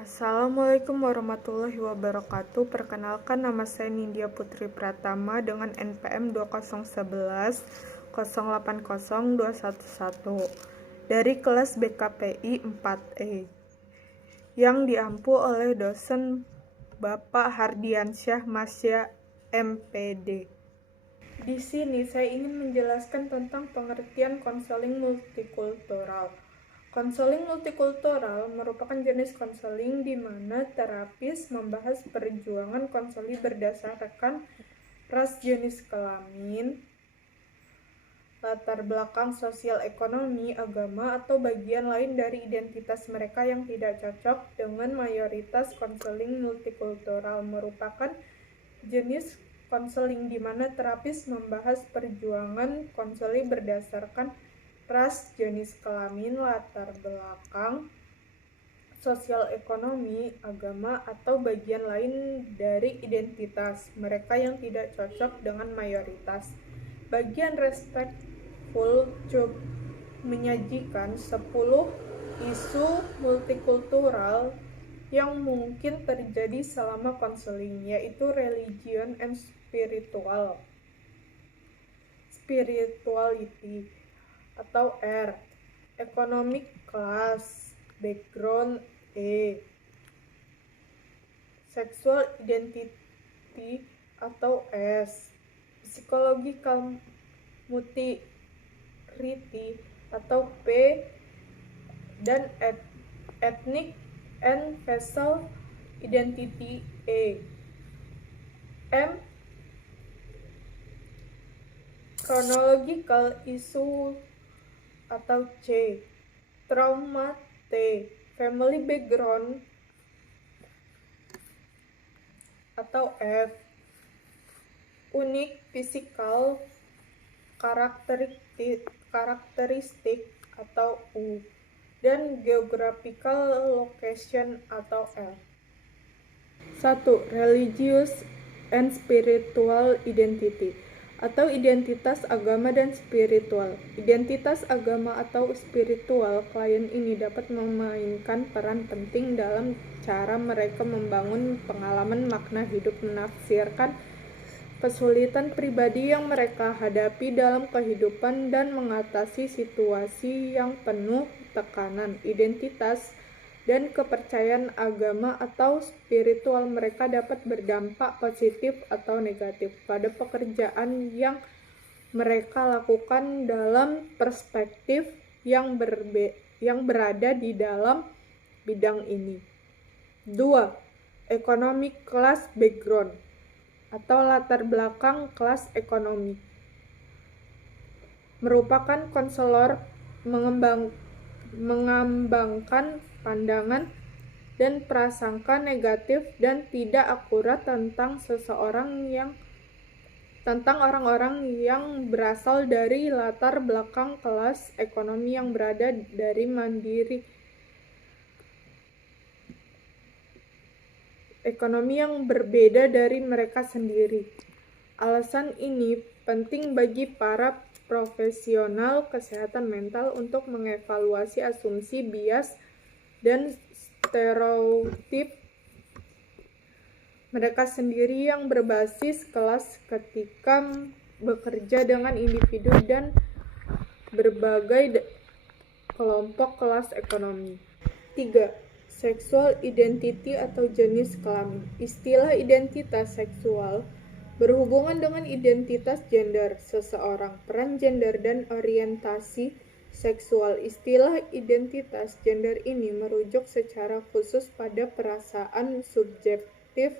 Assalamualaikum warahmatullahi wabarakatuh. Perkenalkan, nama saya Nindya Putri Pratama dengan NPM 2011 080211 dari kelas BKPI 4E yang diampu oleh dosen Bapak Hardiansyah Masya MPD. Di sini saya ingin menjelaskan tentang pengertian konseling multikultural. Konseling multikultural merupakan jenis konseling di mana terapis membahas perjuangan konseli berdasarkan ras, jenis kelamin, latar belakang sosial ekonomi, agama, atau bagian lain dari identitas mereka yang tidak cocok dengan mayoritas. Konseling multikultural merupakan jenis konseling di mana terapis membahas perjuangan konseli berdasarkan ras, jenis kelamin, latar belakang sosial ekonomi, agama, atau bagian lain dari identitas mereka yang tidak cocok dengan mayoritas. Bagian Respectful Job menyajikan 10 isu multikultural yang mungkin terjadi selama konseling, yaitu religion and spirituality atau R, economic class background E, sexual identity atau S, psychological maturity atau P, dan ethnic and facial identity E. M, chronological issue atau C, trauma T, family background atau F, unique physical karakteristik atau U, dan geographical location atau L. 1. Religious and spiritual identity atau identitas agama dan spiritual. Identitas agama atau spiritual klien ini dapat memainkan peran penting dalam cara mereka membangun pengalaman makna hidup, menafsirkan kesulitan pribadi yang mereka hadapi dalam kehidupan, dan mengatasi situasi yang penuh tekanan. Identitas dan kepercayaan agama atau spiritual mereka dapat berdampak positif atau negatif pada pekerjaan yang mereka lakukan dalam perspektif yang berada di dalam bidang ini. 2. Economic class background atau latar belakang kelas ekonomi merupakan konselor mengembangkan pandangan dan prasangka negatif dan tidak akurat tentang orang-orang yang berasal dari latar belakang kelas ekonomi yang berada dari mandiri ekonomi yang berbeda dari mereka sendiri. Alasan ini penting bagi para profesional kesehatan mental untuk mengevaluasi asumsi, bias, dan stereotip mereka sendiri yang berbasis kelas ketika bekerja dengan individu dan berbagai kelompok kelas ekonomi. 3. Sexual identity atau jenis kelamin. Istilah identitas seksual berhubungan dengan identitas gender seseorang, peran gender, dan orientasi seksual. Istilah identitas gender ini merujuk secara khusus pada perasaan subjektif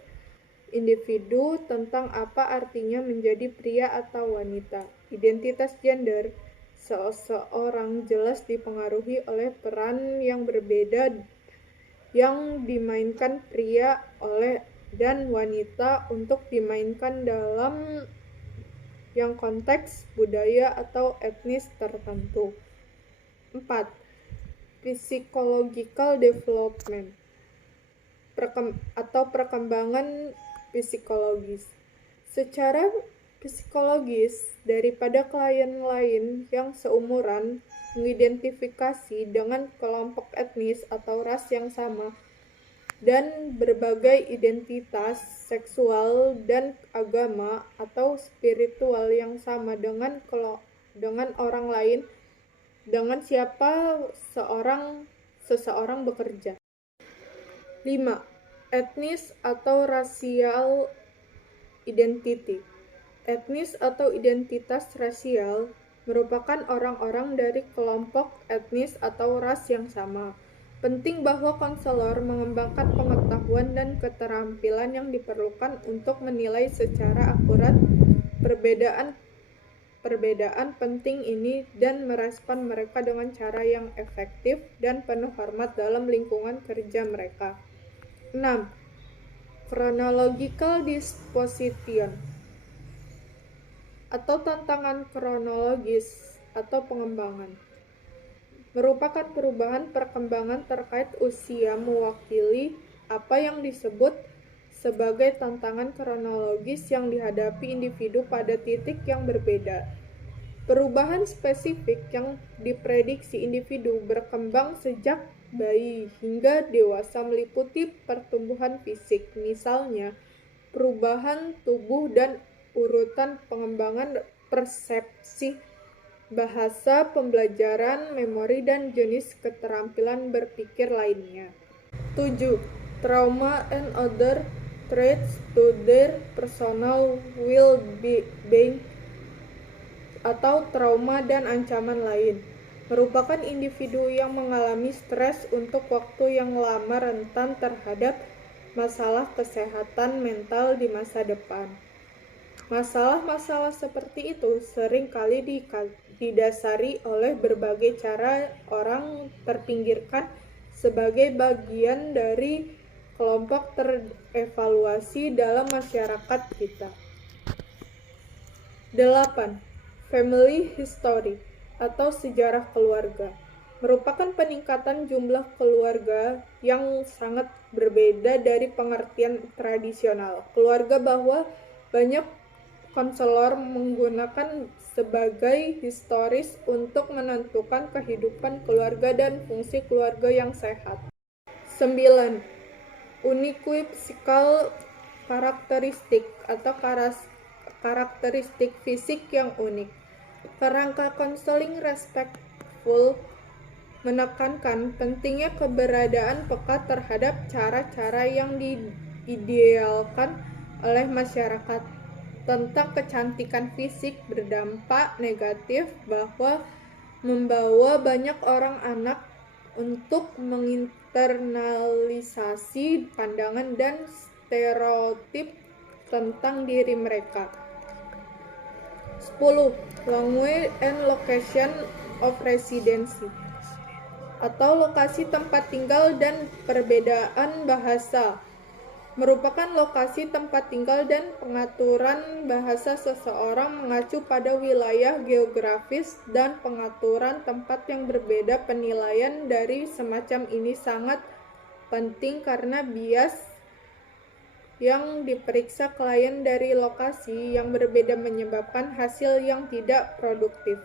individu tentang apa artinya menjadi pria atau wanita. Identitas gender seseorang jelas dipengaruhi oleh peran yang berbeda yang dimainkan pria dan wanita untuk dimainkan dalam yang konteks budaya atau etnis tertentu. 4. Psychological development atau perkembangan psikologis. Secara psikologis, daripada klien lain yang seumuran mengidentifikasi dengan kelompok etnis atau ras yang sama, dan berbagai identitas seksual dan agama atau spiritual yang sama dengan orang lain dengan siapa seseorang bekerja. 5. Etnis atau racial identity. Etnis atau identitas rasial merupakan orang-orang dari kelompok etnis atau ras yang sama. Penting bahwa konselor mengembangkan pengetahuan dan keterampilan yang diperlukan untuk menilai secara akurat perbedaan penting ini dan merespon mereka dengan cara yang efektif dan penuh hormat dalam lingkungan kerja mereka. 6. Chronological disposition atau tantangan kronologis atau pengembangan merupakan perubahan perkembangan terkait usia mewakili apa yang disebut sebagai tantangan kronologis yang dihadapi individu pada titik yang berbeda. Perubahan spesifik yang diprediksi individu berkembang sejak bayi hingga dewasa meliputi pertumbuhan fisik, misalnya perubahan tubuh dan urutan pengembangan persepsi, bahasa, pembelajaran, memori, dan jenis keterampilan berpikir lainnya. 7. Trauma and other threats to their personal well-being atau trauma dan ancaman lain merupakan individu yang mengalami stres untuk waktu yang lama rentan terhadap masalah kesehatan mental di masa depan. Masalah-masalah seperti itu sering kali didasari oleh berbagai cara orang terpinggirkan sebagai bagian dari kelompok terevaluasi dalam masyarakat kita. 8. Family history atau sejarah keluarga merupakan peningkatan jumlah keluarga yang sangat berbeda dari pengertian tradisional keluarga bahwa banyak konselor menggunakan sebagai historis untuk menentukan kehidupan keluarga dan fungsi keluarga yang sehat. 9. Unique physical karakteristik atau karakteristik fisik yang unik. Kerangka konseling respectful menekankan pentingnya keberadaan peka terhadap cara-cara yang diidealkan oleh masyarakat tentang kecantikan fisik berdampak negatif bahwa membawa banyak orang anak untuk menginternalisasi pandangan dan stereotip tentang diri mereka. 10. Language and location of residency atau lokasi tempat tinggal dan perbedaan bahasa merupakan lokasi tempat tinggal dan pengaturan bahasa seseorang mengacu pada wilayah geografis dan pengaturan tempat yang berbeda. Penilaian dari semacam ini sangat penting karena bias yang diperiksa klien dari lokasi yang berbeda menyebabkan hasil yang tidak produktif.